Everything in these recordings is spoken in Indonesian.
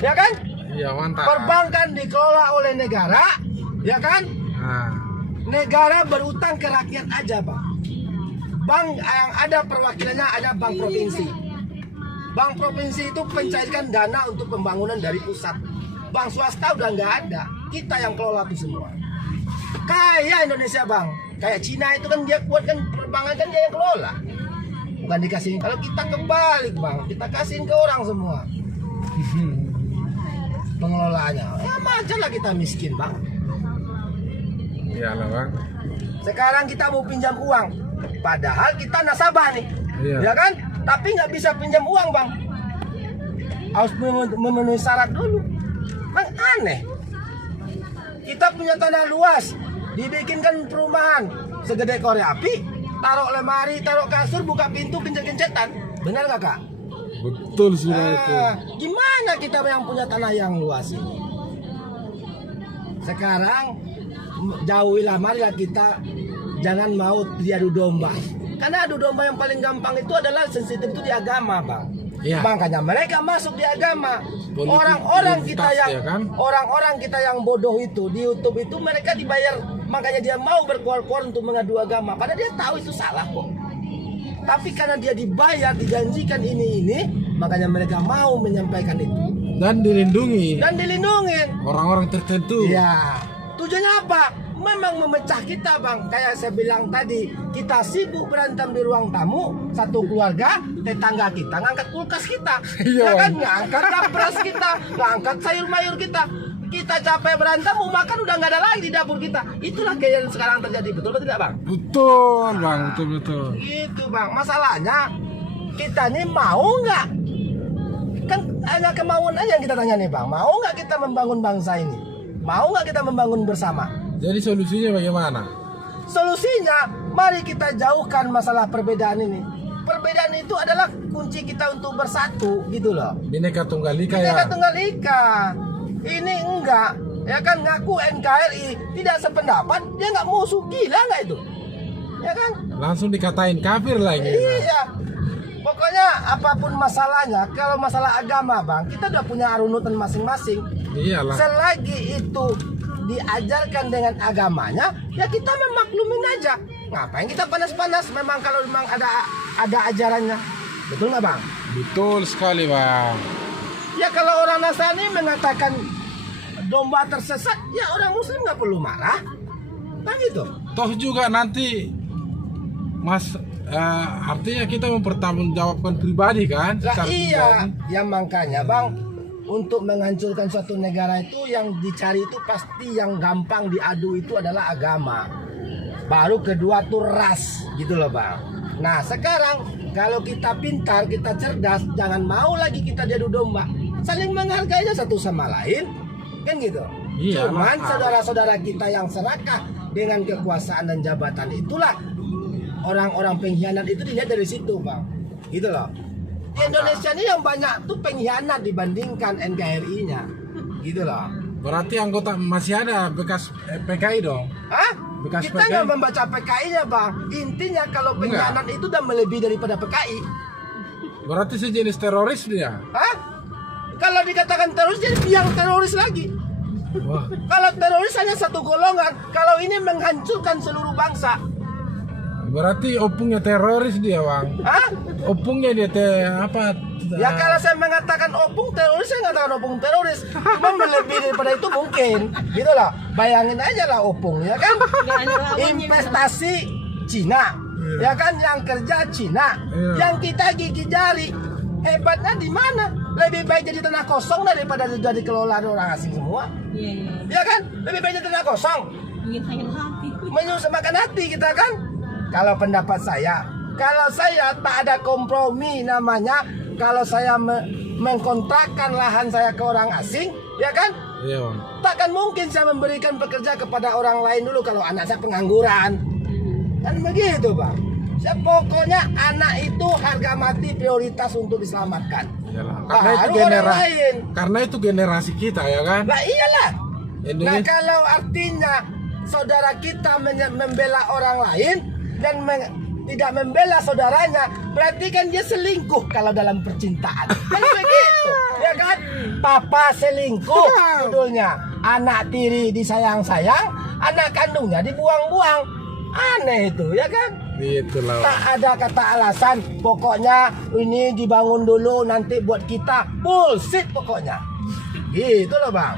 ya kan? Iya, mantap. Perbankan dikelola oleh negara, ya kan? Nah, Negara berutang ke rakyat aja, Bang. Bank yang ada perwakilannya ada bank provinsi. Bank provinsi itu pencairkan dana untuk pembangunan dari pusat. Bank swasta udah nggak ada. Kita yang kelola itu semua. Kayak Indonesia, Bang. Kayak Cina itu kan dia kuat kan, perbankan kan dia yang kelola. Bukan dikasih. Kalau kita kebalik, Bang, kita kasihin ke orang semua. Pengelolaannya. Ya majalah kita miskin, Bang. iyalah bang. Sekarang kita mau pinjam uang, padahal kita nasabah nih, Iya. ya kan? Tapi nggak bisa pinjam uang, Bang. Harus memenuhi syarat dulu. Bang, aneh. Kita punya tanah luas, dibikinkan perumahan segede korek api, taruh lemari, taruh kasur, buka pintu, gencet-gencetan. Benar nggak, Kak? Betul sudah itu. Gimana kita yang punya tanah yang luas ini? Sekarang jauhilah, marilah kita jangan mau diadu domba. Karena adu domba yang paling gampang itu adalah sensitif itu di agama, Bang. Iya. Makanya mereka masuk di agama. Politik Orang-orang kita identitas, yang ya kan? orang-orang kita yang bodoh itu di YouTube itu mereka dibayar, makanya dia mau berkuar-kuar untuk mengadu agama. Padahal dia tahu itu salah kok. Tapi karena dia dibayar, dijanjikan ini, makanya mereka mau menyampaikan itu. Dan dilindungi Dan dilindungi. orang-orang tertentu. Ya, tujuannya apa? Memang memecah kita, Bang. Kayak saya bilang tadi, kita sibuk berantem di ruang tamu, satu keluarga, tetangga kita ngangkat kulkas kita, Iya, ya kan? Bang. Ngangkat kapras kita, ngangkat sayur mayur kita. Kita capek berantem, mau makan udah nggak ada lagi di dapur kita. Itulah kayak yang sekarang terjadi, betul betul tidak, Bang? Betul bang, betul. Gitu, Bang. Masalahnya kita nih mau nggak? Kan hanya kemauan aja yang kita tanya nih, Bang. Mau nggak kita membangun bangsa ini? Mau nggak kita membangun bersama? Jadi solusinya bagaimana? Solusinya, mari kita jauhkan masalah perbedaan ini. Perbedaan itu adalah kunci kita untuk bersatu, gitu loh. Bhinneka Tunggal Ika Bhinneka ya. Tunggal Ika. Ini enggak, ya kan, ngaku NKRI tidak sependapat, dia nggak musuh, gila nggak itu? Ya kan? Langsung dikatain kafir lagi. Iya. Pokoknya apapun masalahnya, kalau masalah agama, Bang, kita udah punya runutan masing-masing. Iyalah. Selagi itu diajarkan dengan agamanya, ya kita memaklumin aja. Ngapain kita panas-panas? Memang kalau memang ada ajarannya, betul nggak, Bang? Betul sekali bang. Ya kalau orang Nasrani mengatakan domba tersesat, ya orang Muslim nggak perlu marah, kan gitu. Toh juga nanti mas artinya kita mempertanggungjawabkan pribadi kan. Lah secara iya, pribadi. ya makanya, Bang, untuk menghancurkan suatu negara itu yang dicari itu pasti yang gampang diadu itu adalah agama. Baru kedua tuh ras, gitu loh, Bang. Nah sekarang kalau kita pintar, kita cerdas, jangan mau lagi kita diadu domba. Saling menghargai aja satu sama lain, kan gitu. Iya, Cuman mahal. saudara-saudara kita yang serakah dengan kekuasaan dan jabatan itulah orang-orang pengkhianat itu dilihat dari situ, Bang. Gitu loh. Di Indonesia ini yang banyak tuh pengkhianat dibandingkan NKRI-nya. Gitu loh. Berarti anggota masih ada bekas PKI dong. Hah? Bekas Kita PKI? nggak membaca PKI-nya, Bang. Intinya kalau pengkhianat itu udah melebihi daripada PKI. Berarti sejenis teroris dia. Hah? Kalau dikatakan teroris jadi biang teroris lagi. Wah. Kalau teroris hanya satu golongan, kalau ini menghancurkan seluruh bangsa. Berarti opungnya teroris dia bang. Hah? Opungnya dia apa? Ya kalau saya mengatakan opung teroris, saya mengatakan opung teroris. Cuma melebihi daripada itu mungkin, gitu loh. Bayangin aja lah opung, ya kan? Investasi Cina, ya kan? Yang kerja Cina, yang kita gigi jari. Hebatnya di mana? Lebih baik jadi tanah kosong daripada jadi kelola orang asing semua. Ya kan? Lebih baik jadi tanah kosong. Menyusahkan hati kita kan? Kalau pendapat saya, kalau saya tak ada kompromi namanya, kalau saya mengkontrakkan lahan saya ke orang asing, ya kan? Iya bang. Takkan mungkin saya memberikan pekerja kepada orang lain dulu kalau anak saya pengangguran. Kan begitu, Bang. Ya, pokoknya anak itu harga mati prioritas untuk diselamatkan. Iyalah. Baru orang lain. Karena itu generasi kita ya kan. Nah iyalah. Nah Indonesia. kalau artinya saudara kita membela orang lain dan tidak membela saudaranya, berarti kan dia selingkuh kalau dalam percintaan. Kan begitu. Ya kan? Papa selingkuh judulnya. Anak tiri disayang-sayang, anak kandungnya dibuang-buang. Aneh itu, ya kan? Itulah. Tak ada kata alasan. Pokoknya ini dibangun dulu nanti buat kita. Bullshit pokoknya. Gitu loh bang.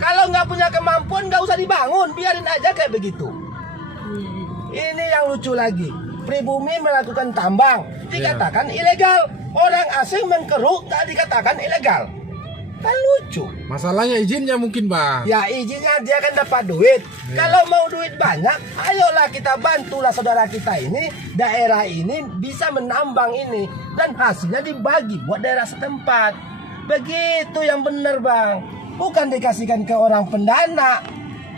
Kalau nggak punya kemampuan nggak usah dibangun, biarin aja kayak begitu. Ini yang lucu lagi. Pribumi melakukan tambang dikatakan ilegal. Orang asing mengkeruk tak dikatakan ilegal. Kan lucu. Masalahnya izinnya mungkin bang. Ya izinnya dia kan dapat duit. Kalau mau duit banyak, ayolah kita bantulah saudara kita ini, daerah ini bisa menambang ini dan hasilnya dibagi buat daerah setempat. Begitu yang benar bang. Bukan dikasihkan ke orang pendana.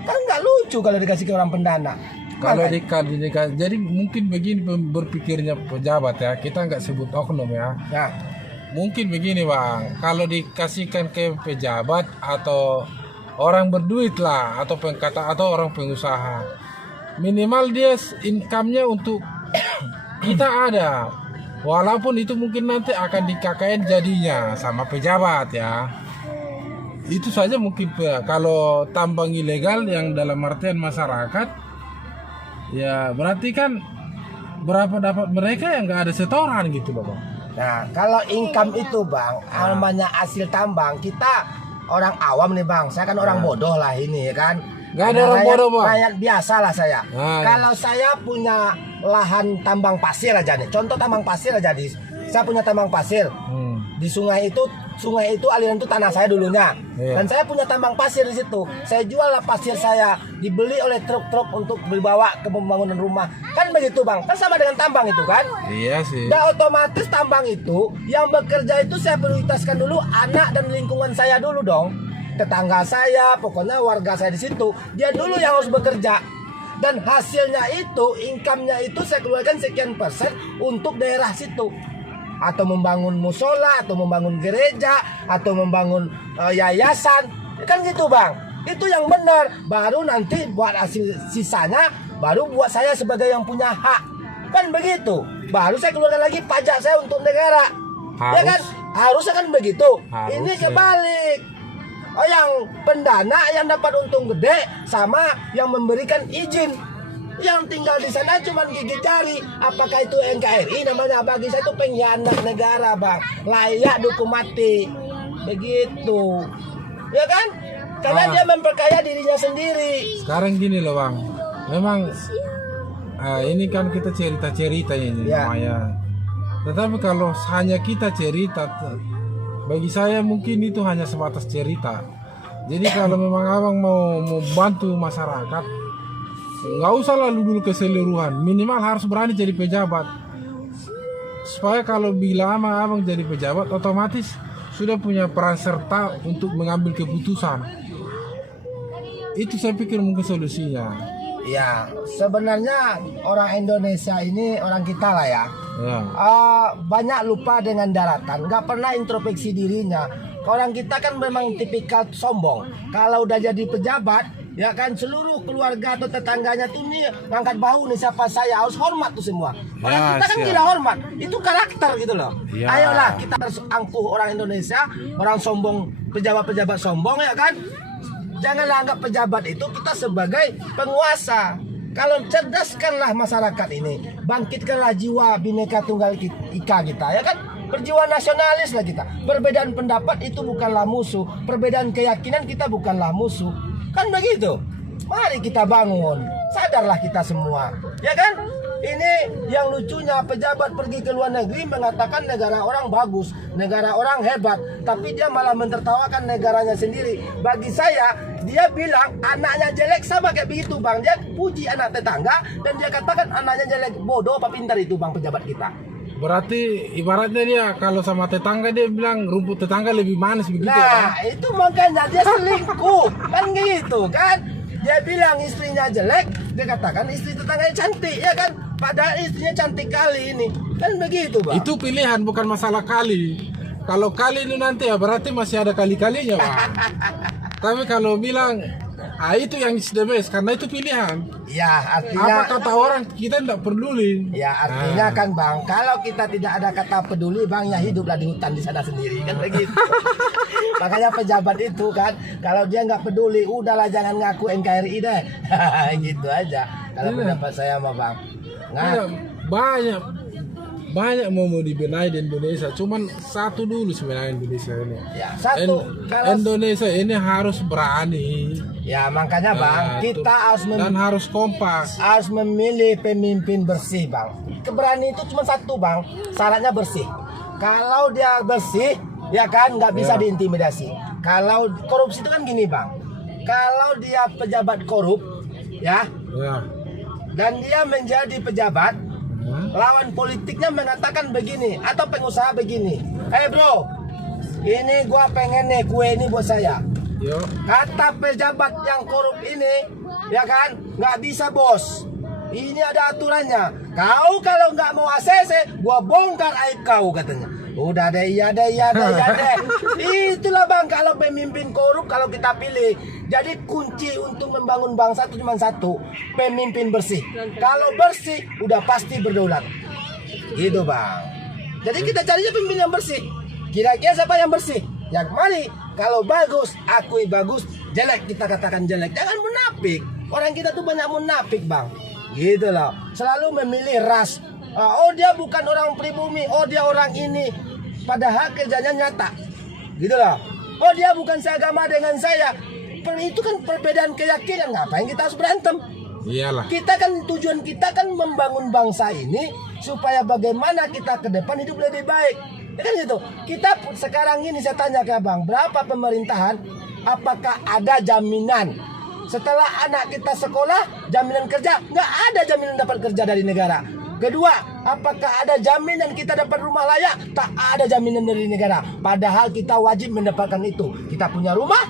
Kan nggak lucu kalau dikasih ke orang pendana. Kalau jadi mungkin begini berpikirnya pejabat ya, kita nggak sebut oknum ya. Ya. Mungkin begini bang, kalau dikasihkan ke pejabat atau orang berduit lah, atau atau orang pengusaha, minimal dia income-nya untuk kita ada. Walaupun itu mungkin nanti akan di-KKN jadinya sama pejabat ya. Itu saja mungkin kalau tambang ilegal yang dalam artian masyarakat, ya berarti kan berapa dapat mereka yang nggak ada setoran gitu loh bang. Nah, kalau income itu bang, namanya hasil tambang, kita orang awam nih bang, saya kan orang bodoh lah ini ya kan. Nggak ada orang bodoh bang. Rakyat biasa lah saya. Nah, kalau saya punya lahan tambang pasir aja nih, contoh tambang pasir aja saya punya tambang pasir di sungai itu aliran itu tanah saya dulunya. Dan saya punya tambang pasir di situ. Saya jual lah pasir saya, dibeli oleh truk-truk untuk dibawa ke pembangunan rumah. Kan begitu bang, kan sama dengan tambang itu kan? Iya sih. Dan otomatis tambang itu yang bekerja itu saya prioritaskan dulu anak dan lingkungan saya dulu dong. Tetangga saya, pokoknya warga saya di situ, dia dulu yang harus bekerja. Dan hasilnya itu, income-nya itu saya keluarkan sekian persen untuk daerah situ. Atau membangun musola, atau membangun gereja, atau membangun yayasan. Kan gitu bang. Itu yang benar. Baru nanti buat hasil sisanya, baru buat saya sebagai yang punya hak. Kan begitu. Baru saya keluarkan lagi pajak saya untuk negara. Ya kan? Harusnya kan begitu. Ini kebalik. Yang pendana yang dapat untung gede sama yang memberikan izin. Yang tinggal di sana cuma gigit jari. Apakah itu NKRI namanya? Bagi saya itu pengkhianat negara bang. Layak dihukum mati. Begitu. Ya kan? Karena dia memperkaya dirinya sendiri. Sekarang gini loh bang. Memang ini kan kita cerita-cerita ini namanya. Tetapi kalau hanya kita cerita, bagi saya mungkin itu hanya sebatas cerita. Jadi kalau memang abang mau bantu masyarakat, nggak usah lalu dulu keseluruhan. Minimal harus berani jadi pejabat. Supaya kalau bila abang jadi pejabat, otomatis sudah punya peran serta untuk mengambil keputusan. Itu saya pikir mungkin solusinya. Ya, sebenarnya orang Indonesia ini orang kita lah ya. Banyak lupa dengan daratan, nggak pernah introspeksi dirinya. Orang kita kan memang tipikal sombong. Kalau udah jadi pejabat, ya kan seluruh keluarga atau tetangganya tuh nih ngangkat bahu nih siapa saya, harus hormat tuh semua. Orang kita kan gila hormat, itu karakter gitu loh. Ayolah kita harus angkuh orang Indonesia, orang sombong, pejabat-pejabat sombong ya kan. Janganlah anggap pejabat itu kita sebagai penguasa. Kalau cerdaskanlah masyarakat ini, bangkitkanlah jiwa Bhinneka Tunggal Ika kita, ya kan? Berjiwa nasionalis lah kita. Perbedaan pendapat itu bukanlah musuh, perbedaan keyakinan kita bukanlah musuh. Kan begitu. Mari kita bangun, sadarlah kita semua, ya kan? Ini yang lucunya, pejabat pergi ke luar negeri mengatakan negara orang bagus, negara orang hebat, tapi dia malah mentertawakan negaranya sendiri. Bagi saya, dia bilang anaknya jelek sama kayak begitu bang. Dia puji anak tetangga dan dia katakan anaknya jelek. Bodoh apa pintar itu bang pejabat kita. Berarti ibaratnya dia kalau sama tetangga dia bilang rumput tetangga lebih manis begitu. Nah itu makanya dia selingkuh kan gitu kan. Dia bilang istrinya jelek, dia katakan istri tetangganya cantik, ya kan? Padahal istrinya cantik kali ini, kan begitu bang. Itu pilihan, bukan masalah kali. Kalau kali ini nanti ya berarti masih ada kali-kalinya bang. Tapi kalau bilang Itu yang is the best karena itu pilihan. Ya, artinya Apa kata orang kita tidak peduli. ya artinya kan Bang, kalau kita tidak ada kata peduli Bang, ya hiduplah di hutan di sana sendiri kan begitu. Makanya pejabat itu kan, kalau dia nggak peduli, udahlah jangan ngaku NKRI deh. Gitu aja. Kalau Iya. pendapat saya mah Bang. Banyak mau dibenahi di Indonesia, cuman satu dulu sebenarnya Indonesia ini. Ya, satu kalau Indonesia ini harus berani. ya makanya Bang, kita harus dan harus kompak. harus memilih pemimpin bersih Bang. Keberanian itu cuma satu Bang, syaratnya bersih. Kalau dia bersih, ya kan nggak bisa Ya. diintimidasi. Kalau korupsi itu kan gini Bang, kalau dia pejabat korup, ya, Ya. dan dia menjadi pejabat, lawan politiknya mengatakan begini atau pengusaha begini, bro, ini gua pengen nih kue ini buat saya. Yo. Kata pejabat yang korup ini, ya kan, nggak bisa bos. Ini ada aturannya. Kau kalau nggak mau ACC, gua bongkar aib kau katanya. Udah deh, iya deh. Itulah Bang, kalau pemimpin korup kalau kita pilih. Jadi kunci untuk membangun bangsa itu cuma satu, pemimpin bersih. Kalau bersih, udah pasti berdaulat. Gitu Bang. Jadi kita carinya pemimpin yang bersih. Kira-kira siapa yang bersih? Yang mari, kalau bagus, akui bagus. Jelek, kita katakan jelek. Jangan munafik. Orang kita tuh banyak munafik Bang. Gitu loh. Selalu memilih ras. Oh dia bukan orang pribumi. Oh dia orang ini. Padahal kerjanya nyata. Gitu loh. Oh dia bukan seagama dengan saya. Itu kan perbedaan keyakinan. Ngapain kita harus berantem? Iyalah. Kita kan tujuan kita kan membangun bangsa ini supaya bagaimana kita ke depan hidup lebih baik. Ya kan gitu. Kita sekarang ini saya tanya ke Abang, berapa pemerintahan, apakah ada jaminan setelah anak kita sekolah, jaminan kerja? Nggak ada jaminan dapat kerja dari negara. Kedua, apakah ada jaminan kita dapat rumah layak? Tak ada jaminan dari negara. Padahal kita wajib mendapatkan itu. Kita punya rumah,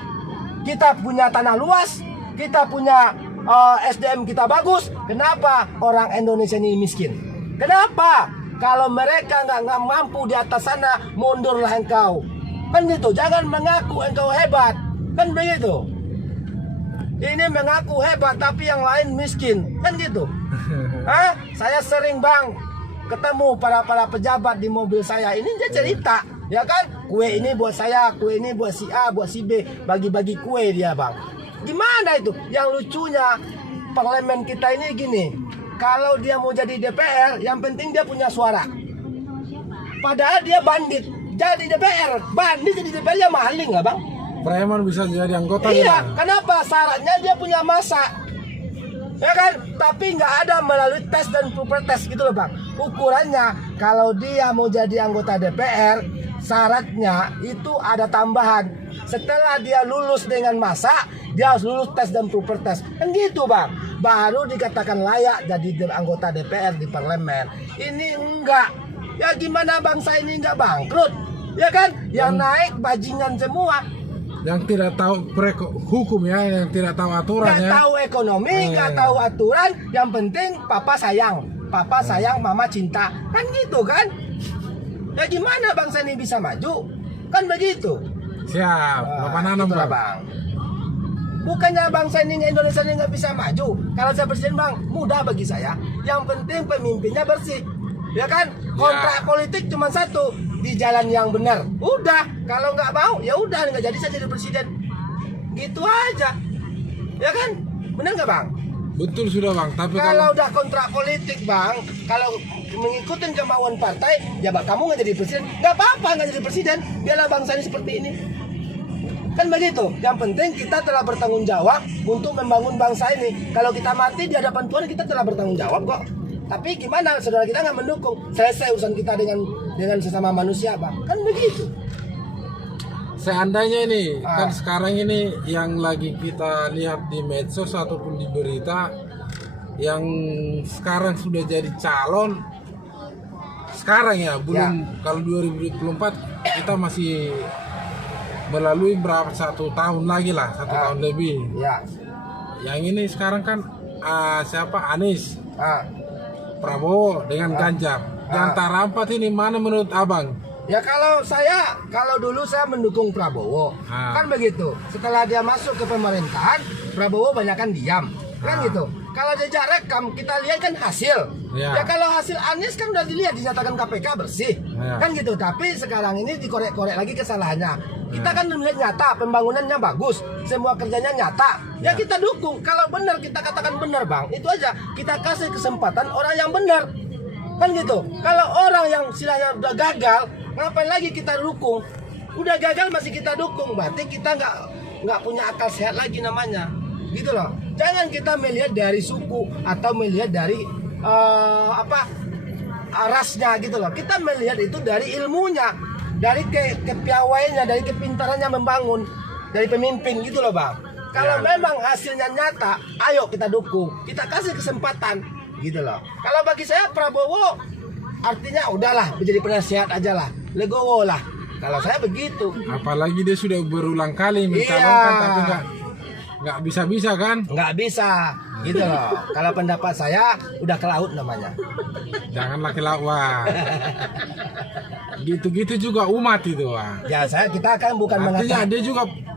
kita punya tanah luas, kita punya SDM kita bagus. Kenapa orang Indonesia ini miskin? Kenapa? Kalau mereka nggak mampu di atas sana, mundurlah engkau. Kan gitu. Jangan mengaku engkau hebat. Kan begitu. Ini mengaku hebat tapi yang lain miskin. Kan gitu. Saya sering Bang ketemu para pejabat di mobil saya. Ini dia cerita, ya kan? Kue ini buat saya, kue ini buat si A, buat si B. Bagi-bagi kue dia Bang. Gimana itu? Yang lucunya parlemen kita ini gini. Kalau dia mau jadi DPR, yang penting dia punya suara. Padahal dia bandit. Jadi DPR, bandit jadi DPR ya maling lah Bang. Preman bisa jadi anggota. Iya, ya? kenapa? Syaratnya dia punya masa. Ya kan? Tapi nggak ada melalui tes dan proper test gitu loh Bang. Ukurannya kalau dia mau jadi anggota DPR, syaratnya itu ada tambahan. Setelah dia lulus dengan masa, dia harus lulus tes dan proper test. Kan gitu Bang. Baru dikatakan layak jadi anggota DPR di parlemen. Ini enggak. Ya gimana bangsa ini enggak bangkrut? Ya kan? Yang naik bajingan semua. Yang tidak tahu hukum ya, yang tidak tahu aturan Nggak ya. tahu ekonomi, nggak tahu aturan. Yang penting papa sayang, mama cinta. Kan gitu kan? Ya gimana bangsa ini bisa maju? Kan begitu. Siap, Bapak Nanam itulah, Bang. Bang. Bukannya bangsa ini Indonesia ini nggak bisa maju. Kalau saya presiden Bang, mudah bagi saya. Yang penting pemimpinnya bersih. Ya kan? Kontrak politik cuma satu, di jalan yang benar. Udah, kalau nggak mau ya udah nggak jadi saya jadi presiden. Gitu aja. Ya kan? Benar nggak Bang? Betul sudah Bang, tapi Kalau udah kontrak politik Bang, kalau mengikuti kemauan partai, ya Bang, kamu nggak jadi presiden, nggak apa-apa nggak jadi presiden, biarlah bangsa ini seperti ini. Kan begitu. Yang penting kita telah bertanggung jawab untuk membangun bangsa ini. Kalau kita mati di hadapan Tuhan kita telah bertanggung jawab kok. Tapi gimana saudara kita nggak mendukung, selesai urusan kita dengan sesama manusia Bang. Kan begitu. seandainya ini kan sekarang ini yang lagi kita lihat di medsos ataupun di berita yang sekarang sudah jadi calon sekarang ya belum kalau 2024 kita masih melalui berapa 1 tahun lagi lah 1 tahun lebih Ya. yang ini sekarang kan siapa Anies Prabowo dengan Ganjar di antara 4 ini mana menurut abang? Ya kalau dulu saya mendukung Prabowo, kan begitu. Setelah dia masuk ke pemerintahan, Prabowo banyakkan diam, kan gitu. Kalau jejak rekam kita lihat kan hasil. Ya kalau hasil Anies kan udah dilihat dinyatakan KPK bersih, kan gitu. Tapi sekarang ini dikorek-korek lagi kesalahannya. Kita kan melihat nyata pembangunannya bagus, semua kerjanya nyata. Ya kita dukung. Kalau benar kita katakan benar bang, itu aja. Kita kasih kesempatan orang yang benar, kan gitu. Kalau orang yang silanya udah gagal, ngapain lagi kita dukung? Udah gagal masih kita dukung, berarti kita nggak punya akal sehat lagi namanya, gitu loh. Jangan kita melihat dari suku atau melihat dari rasnya gitu loh. Kita melihat itu dari ilmunya, dari kepiawaiannya, dari kepintarannya membangun, dari pemimpin gitu loh bang. Kalau memang hasilnya nyata, ayo kita dukung, kita kasih kesempatan gitu loh. Kalau bagi saya Prabowo artinya udahlah menjadi penasihat aja lah, legowo lah. Kalau saya begitu. Apalagi dia sudah berulang kali mencalonkan tapi nggak bisa kan? Nggak bisa, gitu loh. Kalau pendapat saya udah ke laut namanya. Janganlah ke laut, wah. Gitu-gitu juga umat itu, wah. Ya kita kan bukan artinya mengatakan.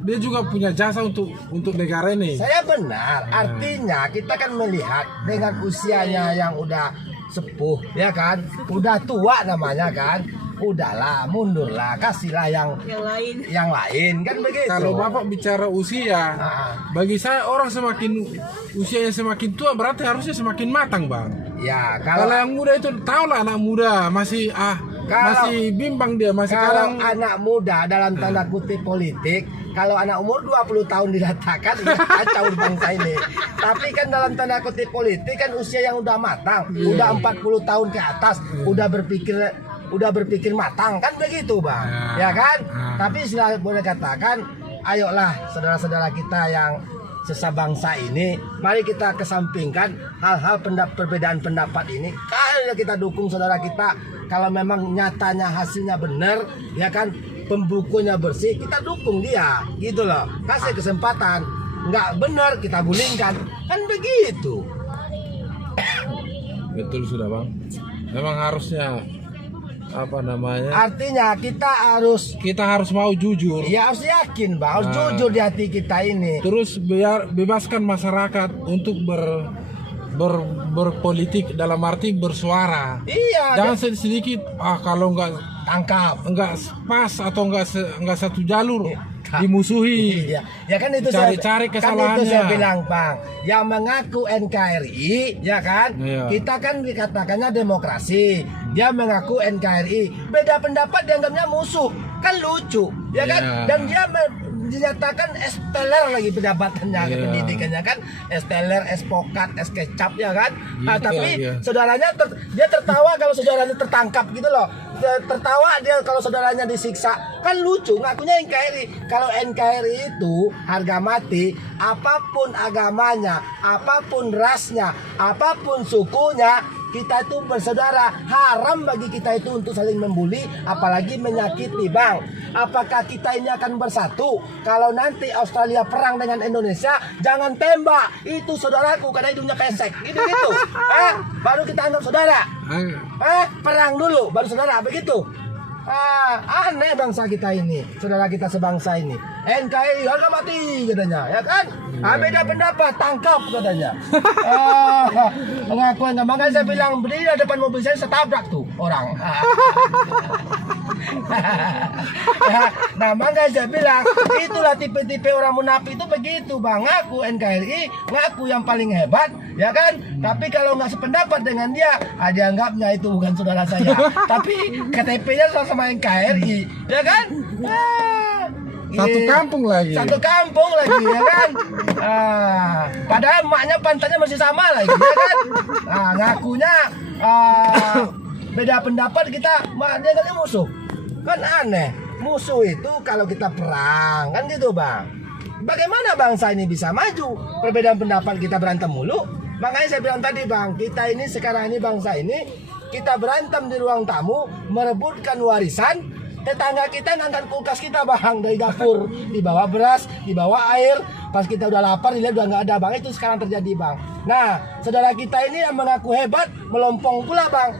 dia juga punya jasa untuk negara ini. Saya benar, artinya kita kan melihat dengan usianya yang udah sepuh, ya kan, udah tua namanya kan. Udahlah, mundurlah, kasihlah yang lain kan begitu. Kalau Bapak bicara usia, bagi saya orang usianya semakin tua berarti harusnya semakin matang, Bang. Ya, kalau yang muda itu tahulah anak muda masih masih bimbang dia, masih kalau anak muda dalam tanda kutip politik, kalau anak umur 20 tahun diletakkan ya kacau bangsa ini. Tapi kan dalam tanda kutip politik kan usia yang udah matang, udah 40 tahun ke atas, udah berpikir matang kan begitu bang, ya kan? Tapi istilah boleh katakan, ayolah saudara-saudara kita yang sesabangsa ini, mari kita kesampingkan hal-hal perbedaan pendapat ini. Kalau kita dukung saudara kita, kalau memang nyatanya hasilnya benar, ya kan, pembukunya bersih, kita dukung dia, gitu loh. Kasih kesempatan, nggak benar kita gulingkan, kan begitu. Betul sudah bang. Memang harusnya artinya kita harus mau jujur. Ya harus yakin bang, harus jujur di hati kita ini. Terus bebaskan masyarakat untuk berpolitik dalam arti bersuara. Iya. Jangan sedikit kalau nggak tangkap, nggak pas atau nggak satu jalur dimusuhi. Iya. Ya kan itu cari kesalahannya. Kan itu saya bilang bang, yang mengaku NKRI, ya kan? Iya. Kita kan dikatakannya demokrasi. Dia mengaku NKRI, beda pendapat dianggapnya musuh, kan lucu, ya kan? Dan dia dinyatakan esteller lagi pendapatannya, pendidikannya kan esteller, espokat, es kecap, ya kan? Nah, tapi saudaranya dia tertawa kalau saudaranya tertangkap gitu loh. Tertawa dia kalau saudaranya disiksa, kan lucu, ngakunya NKRI. Kalau NKRI itu harga mati, apapun agamanya, apapun rasnya, apapun sukunya, kita itu bersaudara. Haram bagi kita itu untuk saling membuli, apalagi menyakiti bang. Apakah kita ini akan bersatu? Kalau nanti Australia perang dengan Indonesia, jangan tembak, itu saudaraku karena hidungnya pesek, gitu-gitu. Baru kita anggap saudara. Perang dulu baru saudara, begitu. Aneh bangsa kita ini, saudara kita sebangsa ini. NKRI harga mati katanya, ya kan? Beda pendapat, tangkap katanya. Pengakuan nggak, makanya saya bilang berdiri di depan mobil saya tabrak tuh orang. Nah makanya saya bilang itulah tipe-tipe orang munafik itu begitu bang, ngaku NKRI, ngaku yang paling hebat, ya kan? Tapi kalau nggak sependapat dengan dia, dianggapnya itu bukan saudara saya. Tapi KTP-nya sama NKRI, ya kan? Satu kampung lagi, ya kan? Padahal emaknya pantatnya masih sama lagi, ya kan? Ngakunya beda pendapat, kita dia musuh, kan aneh. Musuh itu kalau kita perang, kan gitu bang. Bagaimana bangsa ini bisa maju? Perbedaan pendapat kita berantem mulu. Makanya saya bilang tadi bang, kita ini sekarang ini bangsa ini, kita berantem di ruang tamu, merebutkan warisan. Tetangga kita ngangkat kulkas kita bang dari dapur, dibawa beras, dibawa air, pas kita udah lapar dilihat udah nggak ada bang. Itu sekarang terjadi bang. Nah saudara kita ini yang mengaku hebat melompong pula bang.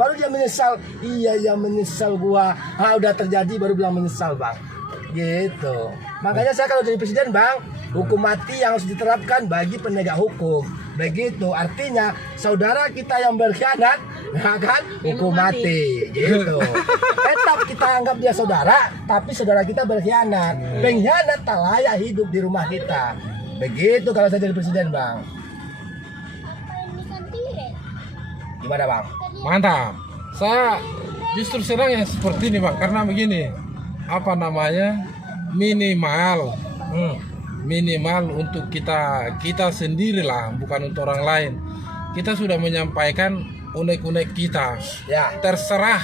Baru dia menyesal. Iya menyesal gua. Udah terjadi baru bilang menyesal bang. Gitu. Makanya saya kalau jadi presiden bang, Hukum mati yang harus diterapkan bagi penegak hukum. Begitu, artinya saudara kita yang berkhianat, ya kan, hukum mati. Gitu. Tetap kita anggap dia saudara, tapi saudara kita berkhianat. Pengkhianat tak layak hidup di rumah kita. Begitu kalau saya jadi presiden, Bang. Gimana, Bang? Mantap. Saya justru senang yang seperti ini, Bang, karena begini, apa namanya, minimal untuk kita sendirilah, bukan untuk orang lain. Kita sudah menyampaikan unek-unek kita. Ya. Terserah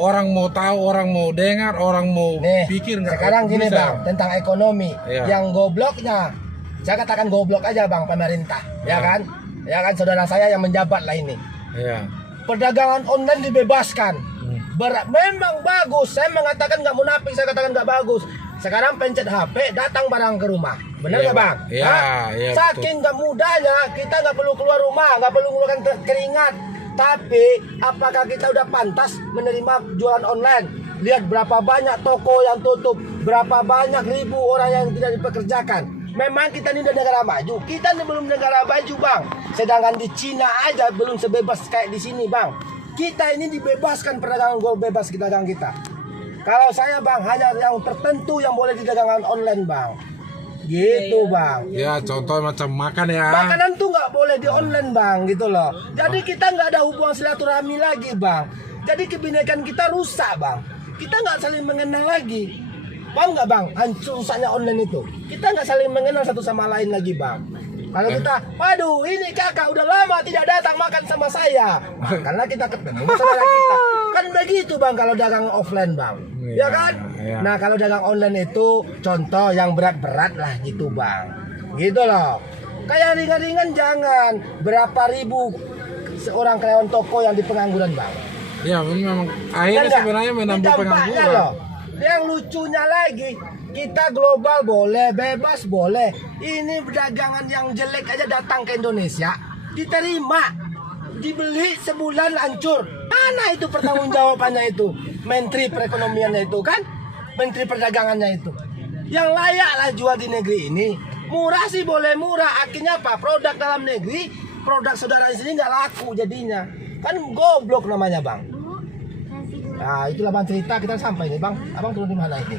orang mau tahu, orang mau dengar, orang mau pikir nggak. Sekarang gini, bisa. Bang, tentang ekonomi. Ya. Yang gobloknya, saya katakan goblok aja, Bang, pemerintah. Ya kan? Ya kan, saudara saya yang menjabat lah ini. Ya. Perdagangan online dibebaskan. Memang bagus. Saya mengatakan nggak munafik, saya katakan nggak bagus. Sekarang pencet HP, datang barang ke rumah. Benar nggak, Bang? Iya, Saking nggak mudahnya, kita nggak perlu keluar rumah, nggak perlu mengeluarkan keringat. Tapi, apakah kita udah pantas menerima jualan online? Lihat berapa banyak toko yang tutup, berapa banyak ribu orang yang tidak dipekerjakan. Memang kita ini udah negara maju, kita ini belum negara maju, Bang. Sedangkan di Cina aja belum sebebas kayak di sini, Bang. Kita ini dibebaskan perdagangan bebas kita dagang kita. Kalau saya, Bang, hanya yang tertentu yang boleh didagangan online, Bang. Gitu, Bang. Ya, contoh macam makan ya. Makanan tuh nggak boleh di online, Bang, gitu loh. Jadi kita nggak ada hubungan silaturahmi lagi, Bang. Jadi kebinekaan kita rusak, Bang. Kita nggak saling mengenal lagi. Paham nggak, Bang? Hancur rusaknya online itu. Kita nggak saling mengenal satu sama lain lagi, Bang. Kalau kita, waduh, ini kakak udah lama tidak datang makan sama saya. Karena kita ketemu saudara kita. Kan begitu, Bang, kalau dagang offline, Bang. Ya kan? Ya. Nah, kalau dagang online itu contoh yang berat-berat lah gitu, Bang. Gitu loh. Kayak ringan-ringan jangan. Berapa ribu seorang karyawan toko yang di pengangguran, Bang. Ya, memang akhirnya sebenarnya menambah pengangguran. Loh. Yang lucunya lagi, kita global boleh, bebas boleh. Ini perdagangan yang jelek aja datang ke Indonesia, diterima, dibeli sebulan hancur. Mana itu pertanggungjawabannya itu? Menteri perekonomiannya itu kan? Menteri perdagangannya itu. Yang layaklah jual di negeri ini. Murah sih boleh murah, akhirnya apa? Produk dalam negeri, produk saudara di sini nggak laku jadinya. Kan goblok namanya, Bang. Nah, itulah, Bang, cerita kita sampai nih, Bang. Abang turun di mana ini?